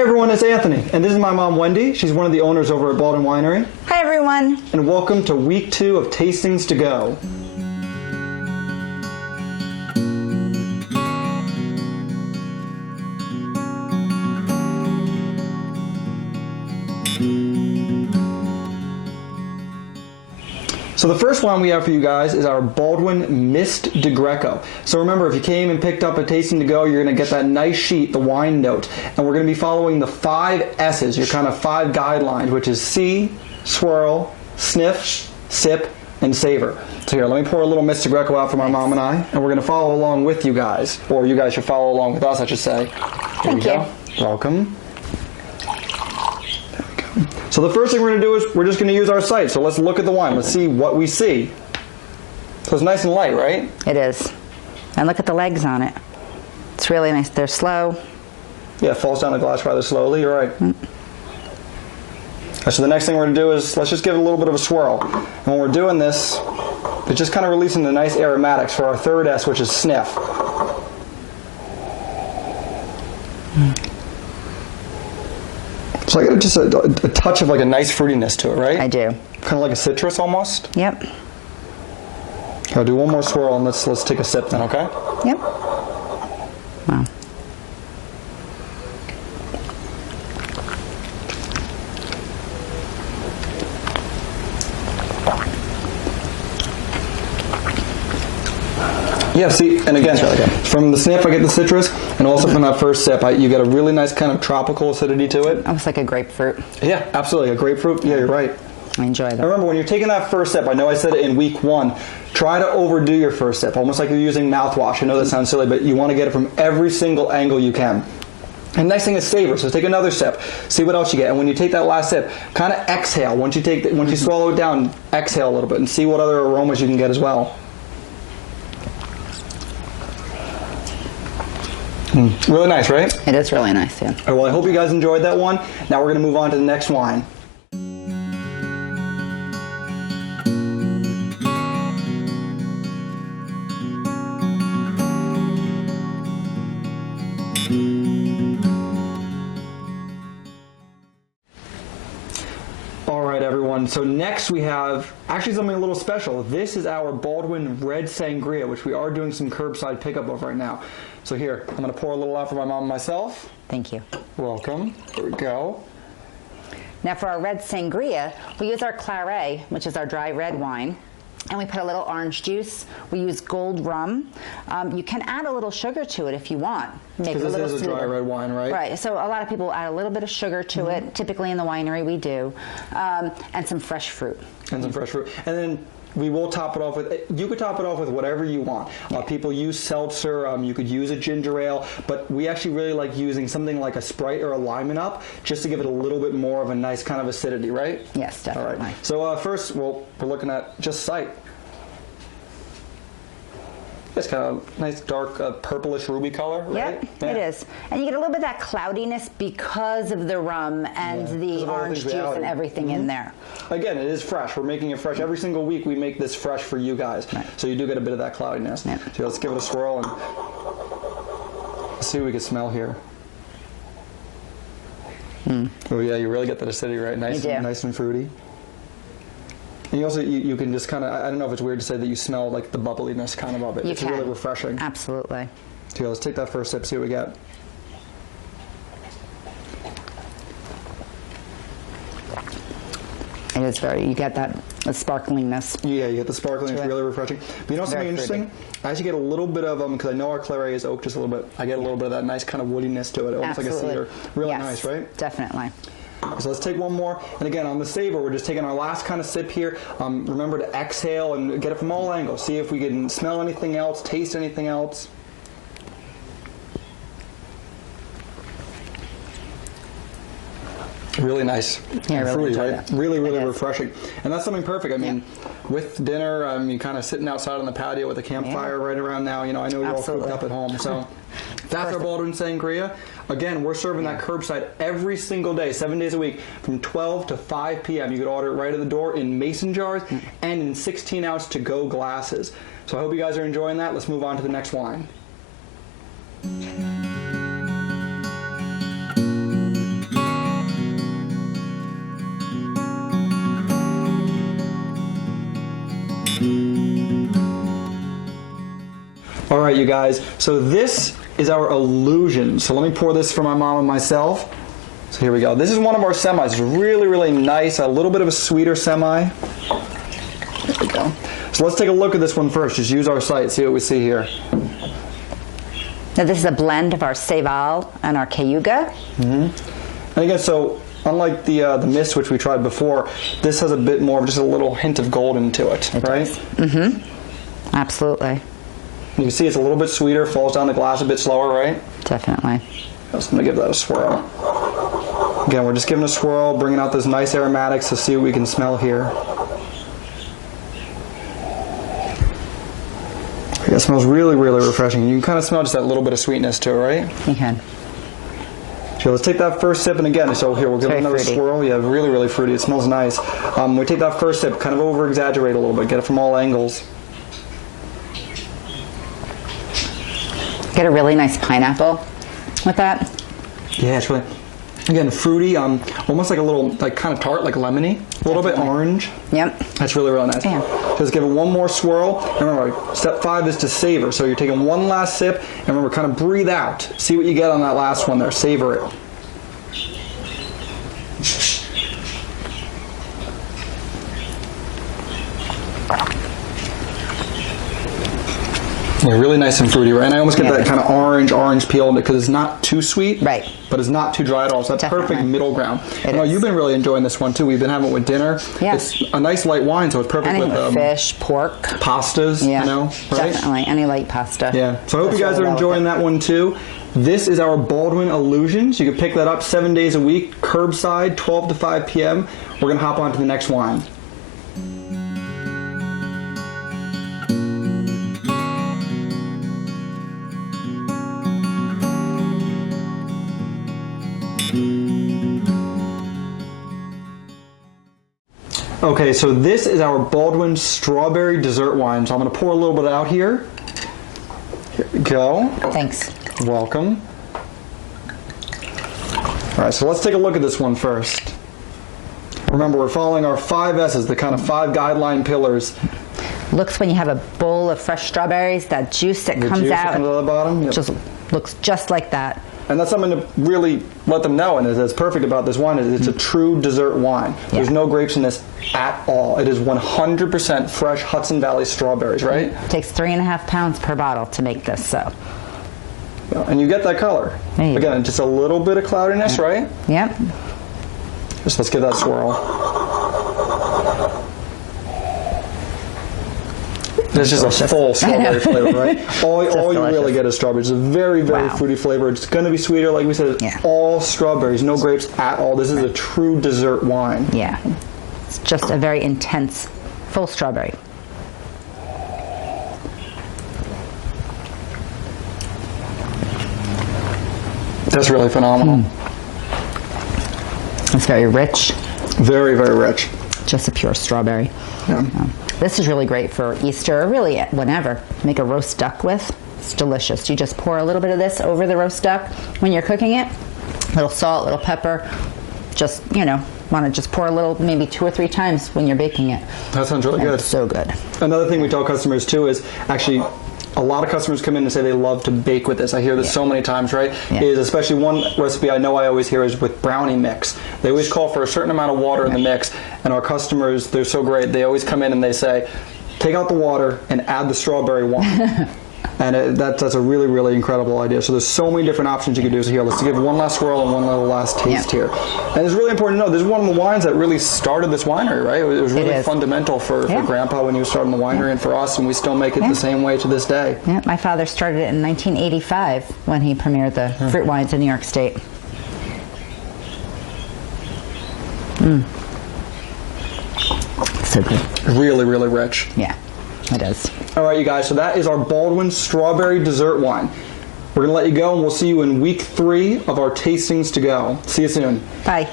Hey everyone, it's Anthony, and this is my mom Wendy. She's one of the owners over at Baldwin Winery. Hi everyone. And welcome to week 2 of Tastings to Go. So the first wine we have for you guys is our Baldwin Mist Di Greco. So remember, if you came and picked up a Tasting to Go, you're going to get that nice sheet, the wine note. And we're going to be following the 5 S's, your kind of 5 guidelines, which is see, swirl, sniff, sip, and savor. So here, let me pour a little Mist Di Greco out for my mom and I, and we're going to follow along with you guys. Or you guys should follow along with us, I should say. Here we go. Welcome. So the first thing we're going to do is we're just going to use our sight. So let's look at the wine. Let's see what we see. So it's nice and light, right? It is. And look at the legs on it. It's really nice. They're slow. Yeah, it falls down the glass rather slowly. You're right. So the next thing we're going to do is let's just give it a little bit of a swirl. And when we're doing this, it's just kind of releasing the nice aromatics for our third S, which is sniff. So I got just a touch of like a nice fruitiness to it, right? I do. Kind of like a citrus almost. Yep. I'll do one more swirl and let's take a sip then, okay? Yep. Wow. Yeah, see, and again, from the sniff I get the citrus, and also from that first sip, you get a really nice kind of tropical acidity to it. Almost like a grapefruit. Yeah, absolutely, a grapefruit. Yeah, you're right. I enjoy that. Remember, when you're taking that first sip, I know I said it in week 1, try to overdo your first sip, almost like you're using mouthwash. I know that sounds silly, but you want to get it from every single angle you can. And nice thing is savor, so take another sip, see what else you get, and when you take that last sip, kind of exhale. Once you swallow it down, exhale a little bit, and see what other aromas you can get as well. Really nice, right? It is really nice, yeah. All right, well, I hope you guys enjoyed that one. Now we're going to move on to the next wine. All right, everyone. So next we have actually something a little special. This is our Baldwin Red Sangria, which we are doing some curbside pickup of right now. So here, I'm going to pour a little out for my mom and myself. Thank you. Welcome. Here we go. Now for our red sangria, we use our claret, which is our dry red wine. And we put a little orange juice. We use gold rum. You can add a little sugar to it if you want. Make it a little this is a dry red wine, right? Right. So a lot of people add a little bit of sugar to it. Typically in the winery we do, and some fresh fruit. And some fresh fruit. And then we will top it off with, you could top it off with whatever you want. People use seltzer, you could use a ginger ale, but we actually really like using something like a Sprite or a Lemon Up just to give it a little bit more of a nice kind of acidity, right? Yes, definitely. All right. So first, we're looking at just sight. It's kind of nice dark purplish ruby color, right? Yep, yeah. It is. And you get a little bit of that cloudiness because of the rum and the orange juice and everything in there. Again, it is fresh. We're making it fresh. Every single week we make this fresh for you guys. Right. So you do get a bit of that cloudiness. Yep. So let's give it a swirl and let's see what we can smell here. Oh yeah, you really get that acidity, right? Nice and fruity. And you also, you can just kind of, I don't know if it's weird to say that you smell like the bubbliness kind of it. It's really refreshing. Absolutely. So let's take that first sip, see what we get. It is you get that sparkliness. Yeah, you get the sparkling, it's really refreshing. But you know something interesting? I actually get a little bit of, because I know our claret is oak just a little bit, I get a little bit of that nice kind of woodiness to it, almost like a cedar. Really nice, right? Definitely. So let's take one more, and again on the savor, we're just taking our last kind of sip here. Remember to exhale and get it from all angles. See if we can smell anything else, taste anything else. Really nice. Yeah, fruity, right? Really refreshing. And that's something perfect. I mean, with dinner, you're kind of sitting outside on the patio with a campfire right around now. You know, I know you're all cooked up at home. So that's our Baldwin Sangria. Again, we're serving that curbside every single day, 7 days a week, from 12 to 5 p.m. You could order it right at the door in mason jars and in 16-ounce to-go glasses. So I hope you guys are enjoying that. Let's move on to the next wine. right, you guys. So this is our Illusion. So let me pour this for my mom and myself. So here we go. This is one of our semis. It's really, really nice. A little bit of a sweeter semi. There we go. So let's take a look at this one first. Just use our sight. See what we see here. Now this is a blend of our Ceval and our Cayuga. And again, so unlike the Mist, which we tried before, this has a bit more of just a little hint of golden to it, right? Mm-hmm. Absolutely. You can see it's a little bit sweeter, falls down the glass a bit slower, right? Definitely. So I'm going to give that a swirl. Again, we're just giving a swirl, bringing out those nice aromatics to see what we can smell here. Yeah, it smells really, really refreshing. You can kind of smell just that little bit of sweetness to it, right? You can. So let's take that first sip, and again, so here, we'll give it another swirl. Yeah, really, really fruity. It smells nice. We take that first sip, kind of over-exaggerate a little bit, get it from all angles. Get a really nice pineapple with that. Yeah, it's really, again, fruity, almost like a little, like kind of tart, like lemony, a little bit orange. Yep. That's really, really nice. Yeah. Just give it one more swirl. And remember, step 5 is to savor. So you're taking one last sip, and remember, kind of breathe out. See what you get on that last one there. Savor it. Yeah, really nice and fruity, right? And I almost get that kind of orange peel in it because it's not too sweet, right? But it's not too dry at all. So that's perfect middle ground. You've been really enjoying this one too. We've been having it with dinner. Yeah. It's a nice light wine, so it's perfect with fish, pork, pastas. Yeah, you know, right? Definitely any light pasta. Yeah. So I hope you guys are enjoying that one too. This is our Baldwin Illusions. You can pick that up 7 days a week, curbside, 12 to 5 p.m. We're gonna hop on to the next wine. Okay, so this is our Baldwin Strawberry Dessert Wine. So I'm going to pour a little bit out here. Here we go. Thanks. Welcome. All right, so let's take a look at this one first. Remember, we're following our 5 S's, the kind of 5 guideline pillars. Looks when you have a bowl of fresh strawberries, that juice that comes out. Comes out the bottom. Yep. Just looks just like that. And that's something to really let them know, and that's perfect about this wine is it's a true dessert wine. There's no grapes in this at all. It is 100% fresh Hudson Valley strawberries, right? It takes 3.5 pounds per bottle to make this, so. And you get that color. Again, just a little bit of cloudiness, right? Yep. Just let's give that a swirl. There's just a full strawberry flavor, right? All you really get is strawberries. It's a very, very fruity flavor. It's going to be sweeter, like we said. It's all strawberries, no grapes at all. This is a true dessert wine. Yeah. It's just a very intense, full strawberry. That's really phenomenal. It's very rich. Very, very rich. Just a pure strawberry. Yeah. This is really great for Easter, or really whenever. Make a roast duck with. It's delicious. You just pour a little bit of this over the roast duck when you're cooking it. A little salt, a little pepper. Just, want to just pour a little, maybe 2 or 3 times when you're baking it. That sounds really good. It's so good. Another thing we tell customers too is actually a lot of customers come in and say they love to bake with this. I hear this so many times, right? Is especially one recipe I know I always hear is with brownie mix. They always call for a certain amount of water in the mix, and our customers, they're so great. They always come in and they say, take out the water and add the strawberry wine. And that's a really, really incredible idea. So there's so many different options you can do. So here, let's give one last swirl and one little last taste here. And it's really important to know, this is one of the wines that really started this winery, right? It was really fundamental for Grandpa when he was starting the winery and for us, and we still make it the same way to this day. Yeah, my father started it in 1985 when he premiered the fruit wines in New York State. So good. Really, really rich. Yeah. It is. All right, you guys, so that is our Baldwin Strawberry Dessert Wine. We're going to let you go, and we'll see you in week 3 of our tastings to go. See you soon. Bye.